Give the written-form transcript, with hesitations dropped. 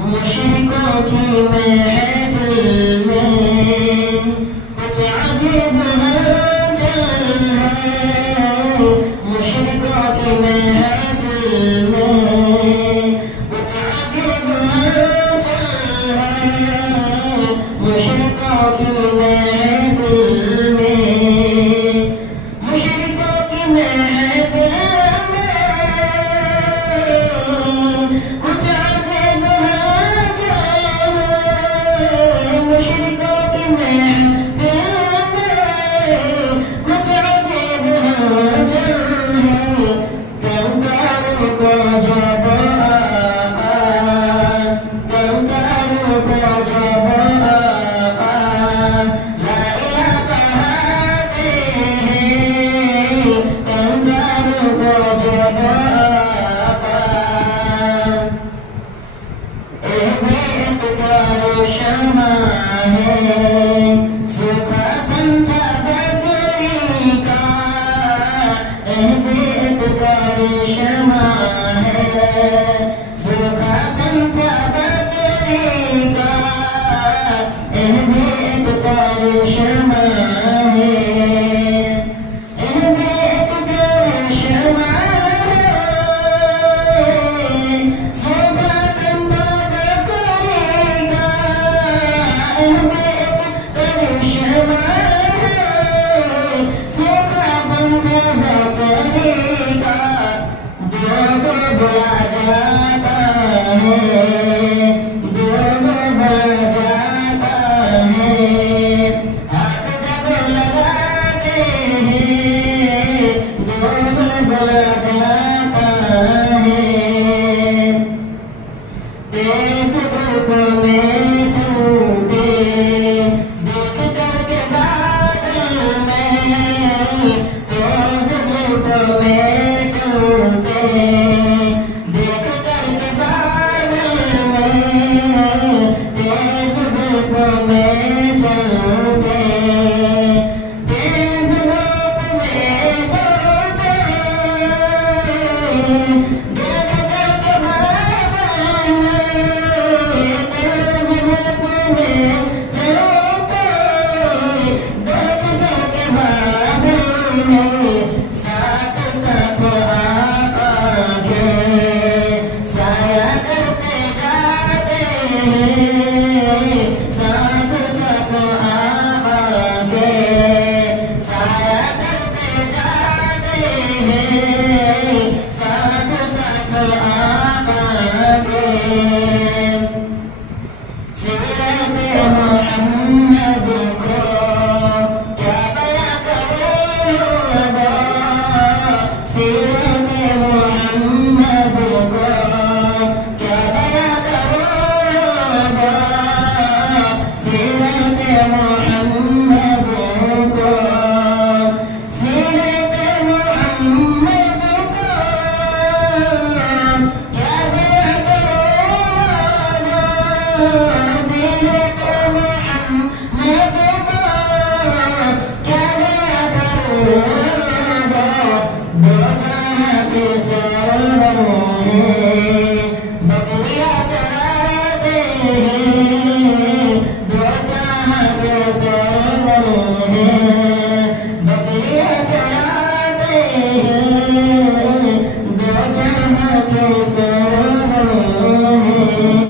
मुशरिकों की महफिल में कुछ अजीब हलचल है। मुशरिकों की महफिल में कुछ अजीब हलचल है। मुशरिकों की महफिल में, मुशरिकों की महफिल कुछ अजीब हलचल है। मुशरिकों की महफिल में कुछ अजीब हलचल है। कंगारों को जब कंगारों को जब ला इलाहा कहते हैं। कंगारों को जब शमा है सुबह बंधा बकरी का। शमा है सुबह बंधा बकरी का। शमा है तेज धूप में झूठे देख करके बादल में। तेज धूप में झूठे देख करके बादल में। तेज धूप में झूठे तेज धूप में झूठे देख करके बादल साथ साथ आगे साया करते जाते हैं। साथ साथ आगे साया करते जाते हैं। साथ साथ आगे सीरत मोहम्मद को क्या बयां करूं। सीरत मोहम्मद को क्या बयां करूं। सीरत मोहम्मद को सीरत मोहम्मद को क्या बयां करूं। सीरत मोहम्मद को क्या बयां करूं। दो जहां के सरवर हैं बकरियां चराते हैं। दो जहां के सरवर हैं बकरियां चराते हैं। दो जहां के सरवर